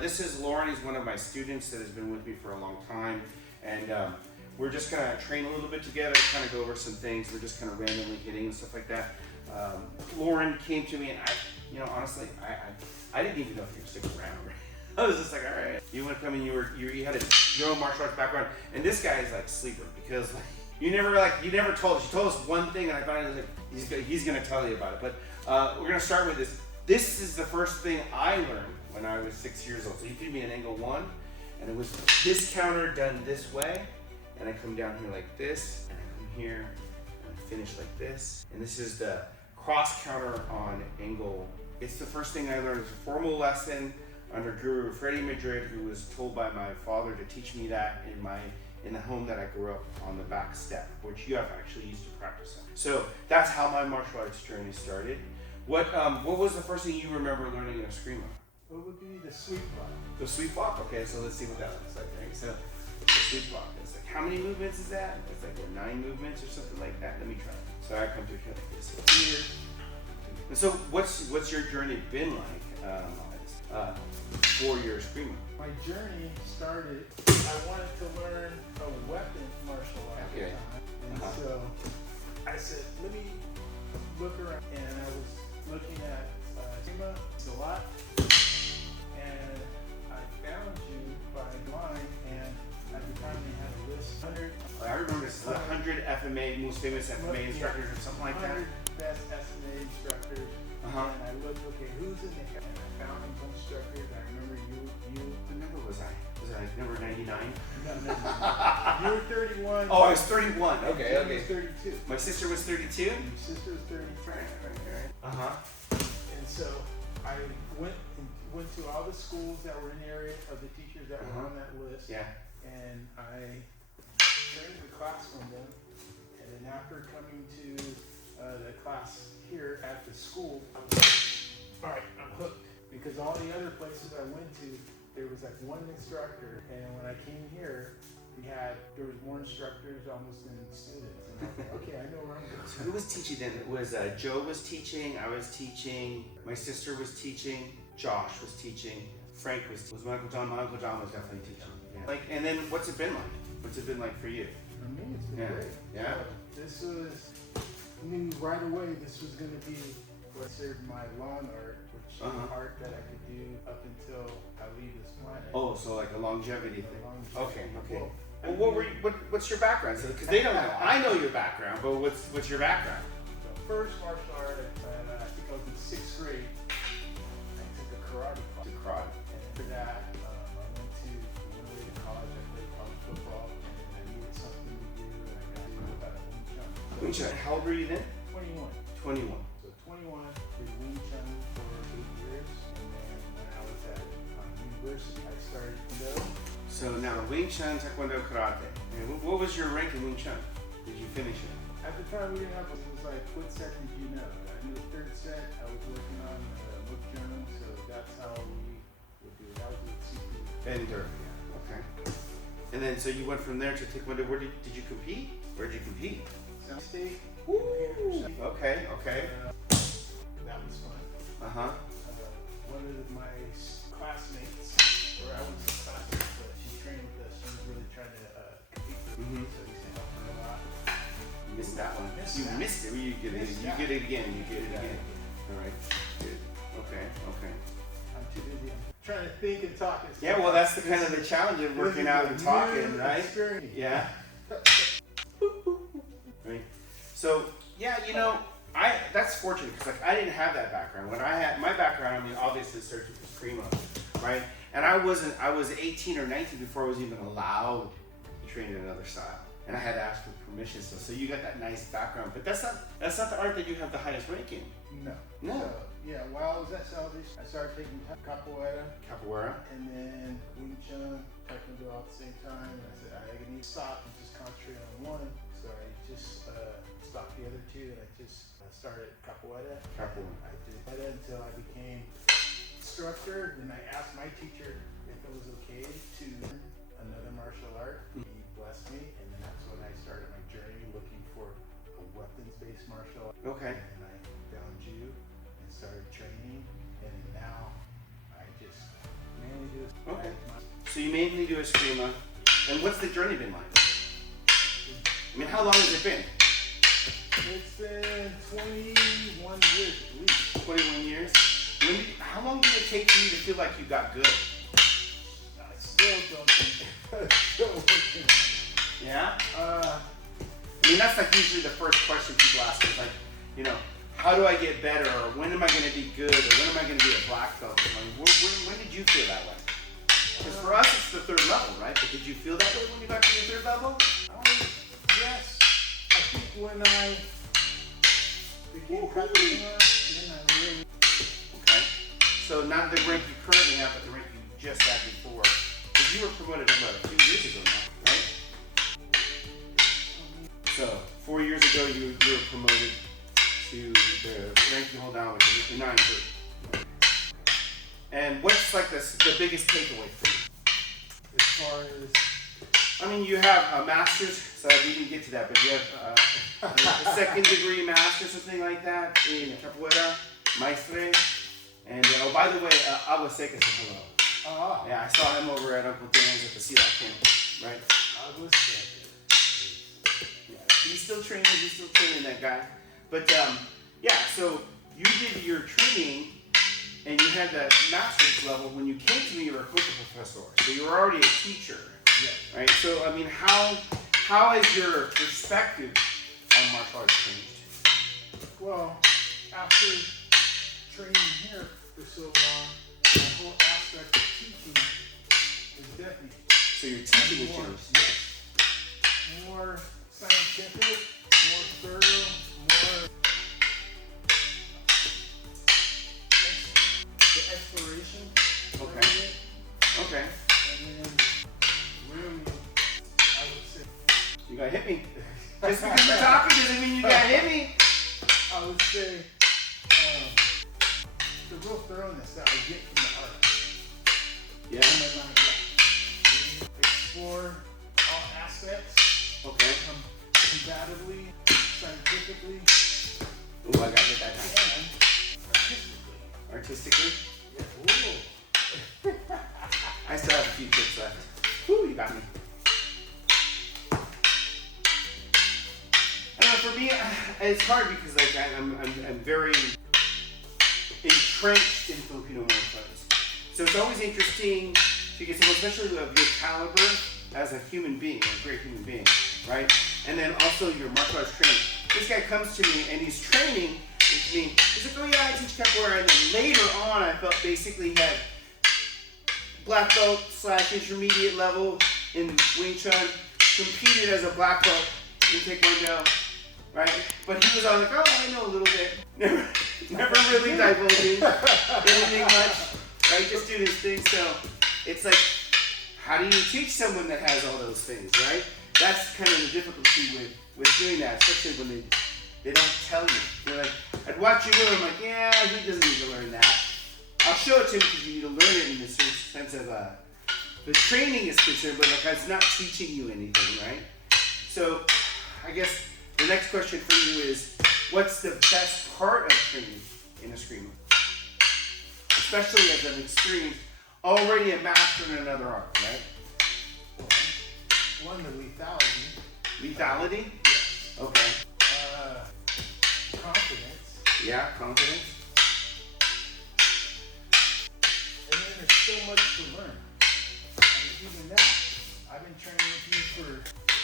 This is Lauren. He's one of my students that has been with me for a long time. And we're just gonna train a little bit together, kind of go over some things. We're just kind of randomly hitting and stuff like that. Lauren came to me and honestly, I didn't even know if you would stick around. I was just like, all right, you want to come in, you had your own martial arts background. And this guy is like sleeper because you never told us. You told us one thing and I thought he's gonna tell you about it. But we're gonna start with this. This is the first thing I learned when I was 6 years old. So he threw me an angle 1 and it was this counter done this way. And I come down here like this, and I come here, and I finish like this. And this is the cross counter on angle. It's the first thing I learned. It's a formal lesson under Guru Freddie Madrid, who was told by my father to teach me that in the home that I grew up on the back step, which you have actually used to practice on. So that's how my martial arts journey started. What was the first thing you remember learning in Eskrima? What would be the sweep block? The sweep block? Okay, so let's see what that looks like. Right? So the sweep block is like, how many movements is that? It's like 9 movements or something like that. Let me try. So I come through here like this here. And so what's your journey been like for your Eskrima? My journey started, I wanted to learn a weapon martial art. Okay. And so I said, let me look around. And I was looking at Eskrima a lot. And I found you by line, and at the time they had a list, 100. I remember this is 100 FMA, most famous FMA instructors or something like that. 100 best FMA instructors. And I looked, okay, who's in there? And I found some instructors. I remember you. What number was I? Was I number 99? No. You were 31. Oh, I was 31. Okay. You was 32. My sister was 32? Your sister was 33. Right. And so I went to all the schools that were in the area of the teachers that were on that list. Yeah. And I trained the class from them. And then after coming to the class here at the school, I was like, all right, I'm hooked. Because all the other places I went to, there was like one instructor. And when I came here, there was more instructors almost than students. And I was like, okay, I know where I'm going. So who was teaching then? It was Joe was teaching, I was teaching, my sister was teaching, Josh was teaching, Frank was my Uncle John. My Uncle John was definitely teaching. Yeah. And then what's it been like? What's it been like for you? For me, it's been great. Yeah. This was, I knew right away this was going to be what served my lawn art, which is art that I could do up until I leave this planet. Oh, so like a longevity thing. Okay. Well, what's your background? Because they don't know. I know your background, but what's your background? The first martial art, I think I was in 6th grade. I took a karate class. And after that, I went away to college. I played college football, and I needed something to do, and I got into Wing Chun. How old were you then? 21. 21. So 21, did Wing Chun for 8 years, and then when I was at university, I started Taekwondo. So now Wing Chun, Taekwondo, Karate. And what was your rank in Wing Chun? Did you finish it? At the time we didn't have it was like, what set did you know? I knew the 3rd set, I was working on Mook Chun, so that's how we would do it. That was with CP. Bender. Okay. And then so you went from there to Taekwondo. Where did you compete? Where did you compete? South State. Ooh. Okay. That was fun. One of my classmates, or I was a classmate, but she trained with us. She was really trying to compete with me, so we said help her a lot. You missed that one. You missed it. You get it. You get it again. All right. Good. Okay. I'm too busy. I'm trying to think and talk. Yeah. Well, that's the kind of the challenge of working out and talking, right? Experience. Yeah. Right. So yeah, that's fortunate because like I didn't have that background. When I had my background, I mean, obviously searching for Eskrima, right? And I was 18 or 19 before I was even allowed to train in another style, and I had to ask for permission. So you got that nice background, but that's not the art that you have the highest rank in. No. No. Yeah. While I was at Salvation, I started taking Capoeira. And then Wing Chun, Taekwondo all at the same time. And I said I need to stop and just concentrate on one. So I just stopped the other two, and I just started Capoeira. I did that until I became instructor. Then I asked my teacher if it was okay to learn another martial art. He blessed me, and then that's when I started my journey looking for a weapons-based martial art. Okay. And I found you and started training, and now I just mainly do So you mainly do Eskrima. And what's the journey been like? I mean, how long has it been? It's been 21 years at least. 21 years? How long did it take for you to feel like you got good? I still don't think I'm still working on it. Yeah? I mean, that's like usually the first question people ask is like, you know, how do I get better? Or when am I going to be good? Or when am I going to be a black belt? When did you feel that way? Because for us, it's the third level, right? But did you feel that way when you got to your third level? Yes. I think when I became capoeira, then I really... Okay. So not the rank you currently have, but the rank you just had before. Because you were promoted about a few years ago now, right? So 4 years ago, you were promoted to the rank you hold now, which is Inayan Eskrima. And what's like the biggest takeaway for you? As far as... I mean, you have a master's, so we didn't get to that, but you have a second degree master's, something like that, in Capoeira, Maestre. And oh, by the way, Agua Seca said hello. Ah. Yeah, I saw him over at Uncle Dan's at the Sea Life camp, right? Agua Seca. Yeah, he's still training that guy. But yeah, so you did your training and you had that master's level. When you came to me, you were a coach professor, so you were already a teacher. Yes. Right? So, I mean, how has your perspective on martial arts changed? Well, after training here for so long, my whole aspect of teaching is definitely So your teaching has changed? Yes. More scientific, more thorough, more the exploration. Okay. Okay. And then really, I would say, You got hit me. Just because you're talking doesn't mean you got hit me. I would say the real thoroughness that I get from the art. Yeah. And then I explore all aspects. Okay. Combatively, scientifically, Ooh, I got hit that time. and artistically. Artistically? Yeah. Ooh. I still have a few tricks left. Woo, you got me. I don't know, for me, it's hard because like I'm very entrenched in Filipino martial arts. So it's always interesting to get someone, especially of your caliber as a human being, a great human being, right? And then also your martial arts training. This guy comes to me and he's training with me. He's like, oh yeah, I teach capoeira. And then later on, I felt basically had black belt / intermediate level in Wing Chun, competed as a black belt in Taekwondo, right? But he was all like, oh, I know a little bit. Never really divulging anything much, right? Just doing his thing. So it's like, how do you teach someone that has all those things, right? That's kind of the difficulty with doing that, especially when they don't tell you. They're like, I'd watch you learn. I'm like, yeah, he doesn't need to learn that. I'll show it to him because you need to learn it in the sense of the training is concerned, but like it's not teaching you anything, right? So I guess the next question for you is, what's the best part of training in Eskrima? Especially as an experienced, already a master in another art, right? One, the lethality. Lethality? Yes. Okay. Confidence. Yeah, confidence. And then there's so much to learn. I mean, even now, I've been training with you for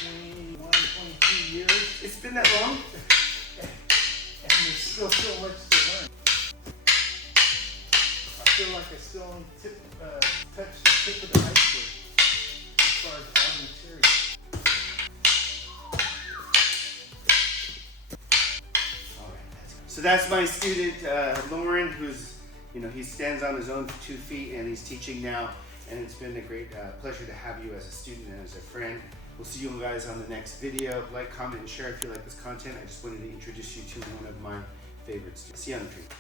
21, 22 years. It's been that long? And there's still so much to learn. I feel like I still only touch the tip of the iceberg as far as adding material. So that's my student, Lauren, who's, he stands on his own 2 feet and he's teaching now. And it's been a great pleasure to have you as a student and as a friend. We'll see you guys on the next video. Like, comment, and share if you like this content. I just wanted to introduce you to one of my favorites. See you on the street.